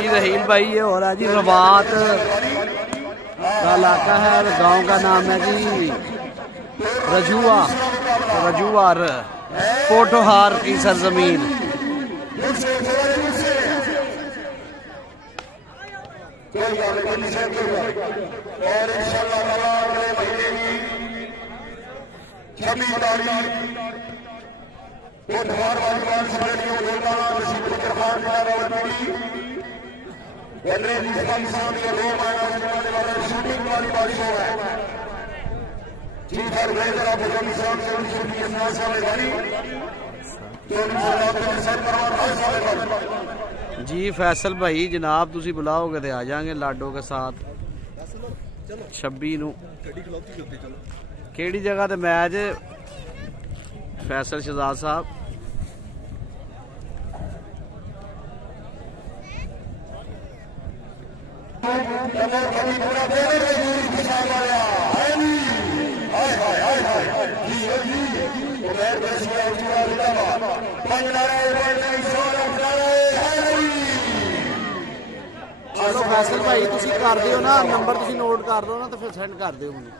जी रहील भाई ये हो रहा है जी रवात का इलाका है और गांव का नाम है जी रजुआर पोठोहार की सरजमीन। और इंशाअल्लाह अगले महीने की 26 तारीख पोठोहार वालीबाल सम्मेलन शूटिंग वालीबाल शो है जी फैसल भाई जनाब तुसी बुलाओगे तो आ जाएंगे लाडो के साथ 26 नू केड़ी जगह ते मैच फैसल शहजाद साहब चलो फैसल भाई तुसी कर दियो ना नंबर तुसी नोट कर दो ना तो फिर सेंड कर दियो मुझे।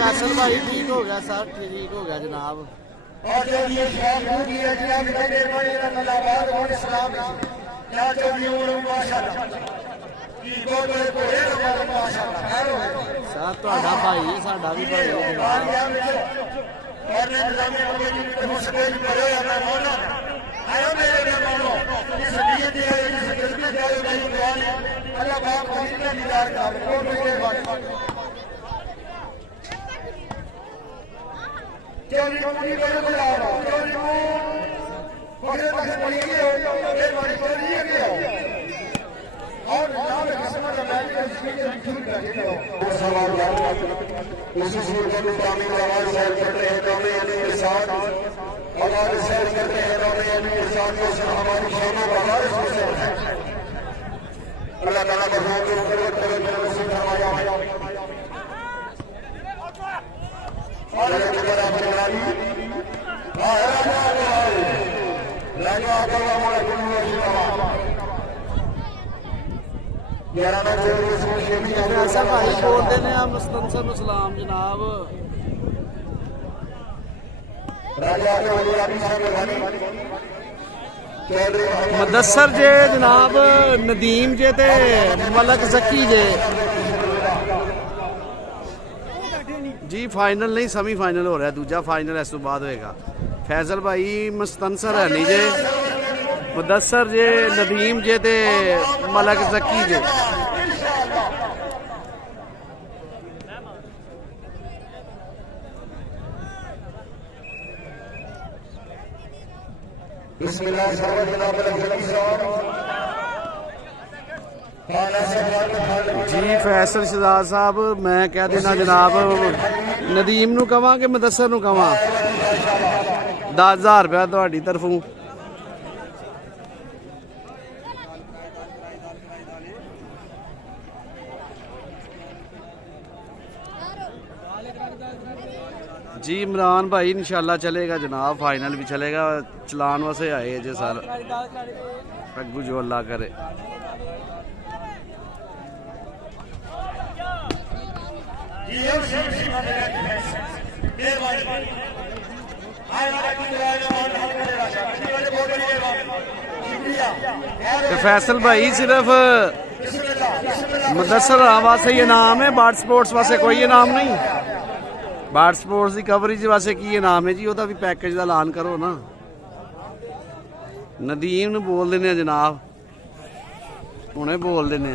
फैसल भाई ठीक हो गया सर ठीक हो गया जनाब। और जो ये शाम की है जिला के निर्माणी नलाबाद और इस्लाम या जो भी उन माशाअल्लाह की बहुत बड़े कोड़े हमारे माशाअल्लाह खैर हो साथ ਤੁਹਾਡਾ भाई है साडा भी भाई है और ने निजामी हो गई कि मुझसे बड़े है मौला आयो मेरे मेहमानों इस नीयत है इस दिल में जाए नहीं दुआ अल्लाह पाक खरीद का दीदार कर को मेरे भाई चोरी कोई बड़े बुला रहा चोरी को बड़े बड़े पड़ी है ये बड़ी चोरी है क्या और नाम किस्मत का मैच इसके शुरू कर दिया सवाल इसी सूरत में तामीर आवाज शहर कर रहे हैं नौमे अली के साथ आवाज शहर कर रहे हैं नौमे अली के साथ जो हमारी शानों का वारिस हुसैन है अल्लाह ताला का नाम के ऊपर मेरा नसीब फरमाया और के बराबर वाली राजा अल्लाह मोला दुनिया शिवा फैसल भाई बोल देने हम मुस्तंसर सलाम जनाब। मुदस्सर जे जनाब नदीम जे ते मलक जकी जे जी फाइनल नहीं सेमी फाइनल हो रहा है दूजा फाइनल इस तो बाद होएगा। फैसल भाई मुस्तंसर है नहीं जे मुदस्सर जे नदीम जे ते मलक जकी जे जी फैसल शहजाद साहब मैं कह देना जनाब नदीम नू कहां कि मुदस्सर नू कहां 10,000 रुपया तुहाडी तरफों जी इमरान भाई इंशाल्लाह चलेगा जनाब फाइनल भी चलेगा चलान वास्ते आए जे सर अग्गू जो अल्लाह करे। फैसल भाई सिर्फ मुदस्सर वास्ते ये नाम है, बाट स्पोर्ट्स वास्ते कोई इनाम नहीं। बाट स्पोर्ट्स की कवरेज वास्ते की इनाम है जी, ਉਹਦਾ भी पैकेज का ऐलान करो ना। नदीम ਨੂੰ बोल देने जनाब, ਹੁਣੇ बोल देने।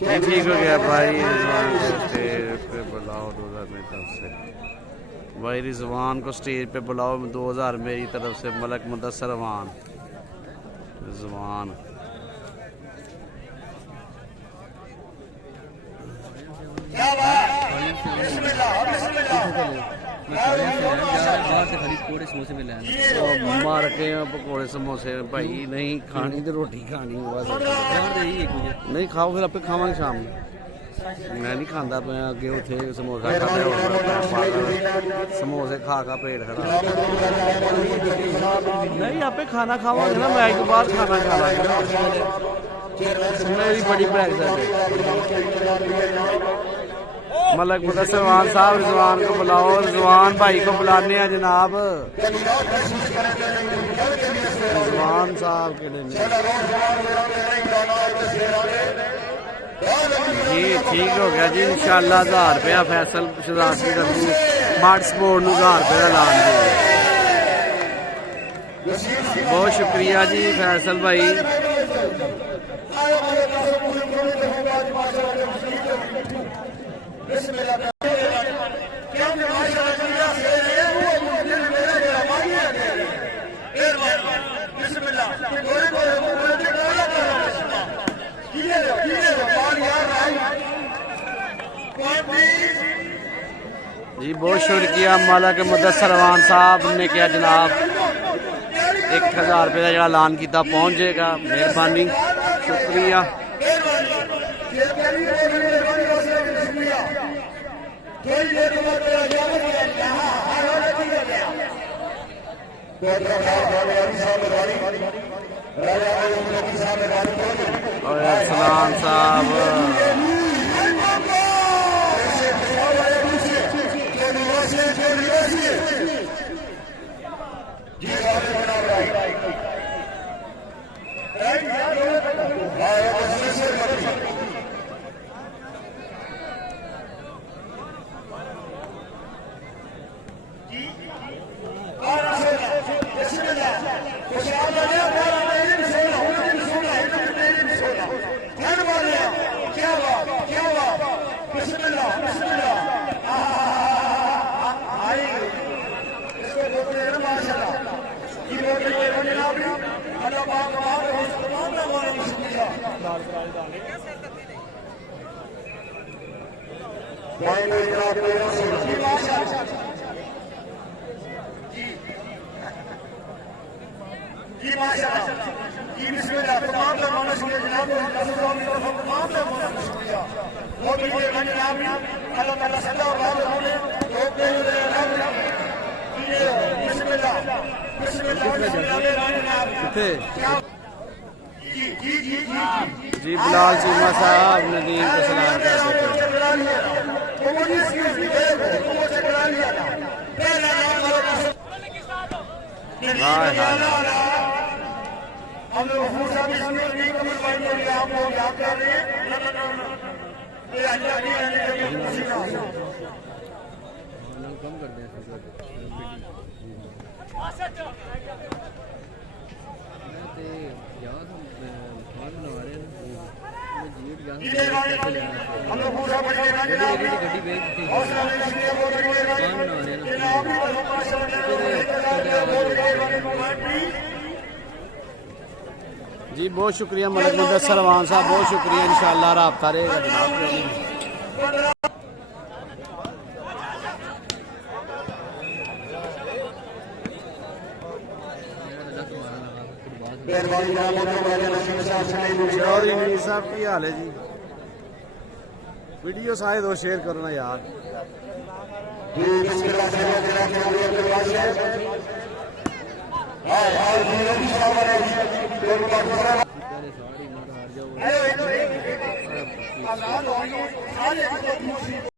ठीक हो गया भाई, स्टेज पे बुलाओ 2000 मेरी तरफ से। भाई रिजवान को स्टेज पे बुलाओ 2000 मेरी तरफ से। मलक मुदस्सर रवान रिजवान। मार के पकौड़े समोसे भाई नहीं खानी तो रोटी खानी बस। नहीं खाओ फिर आपे खावे शाम में। मैं नहीं खाता, मैं अगे उठे समोसा समोसे खा खा पेट खराब। नहीं आपे खाना खावांगे ना, मैच के बाद खाना खा लांगे। मेरी बड़ी प्रैक्टिस है। मलक मुदस्सर रवान साहब रिजवान को बुलाओ, रिजवान भाई को बुलाने हैं जनाब। रिजवान साहब के लिए जी ठीक हो गया जी। इंशाअल्लाह 1000 रुपया फैसल शहजाद की तरफ बाट स्पोर्ट 1000 रुपये का ऐलान दिया। बहुत शुक्रिया जी फैसल भाई। जी बहुत शुक्रिया मलक मुदस्सर रवान साहब ने किया जनाब। 1000 रुपये का जो ऐलान किया पहुँच जाएगा, मेहरबानी शुक्रिया। और सलाम साहब जी माशाअल्लाह जी बिस्मिल्लाह। तमाम मेहमानों शुक्रिया जनाब, तमाम मेहमानों को शुक्रिया। वो भी जनाब अल्लाह ताला सदा और राज होने रोकते हुए बिस्मिल्लाह बिस्मिल्लाह जी जी जी जी बिलाल चीमा साहब नदीम को सलाम करते कम कर दें। जी बहुत शुक्रिया मलक मुदस्सर रवान साहब, बहुत शुक्रिया। इंशाअल्लाह राब्ता रहेगा जनाब। चौधरी मीर साहब की हाल है जी? वीडियो सारे दो शेयर करो ना यार। और दोनों की सामने दोनों का सारे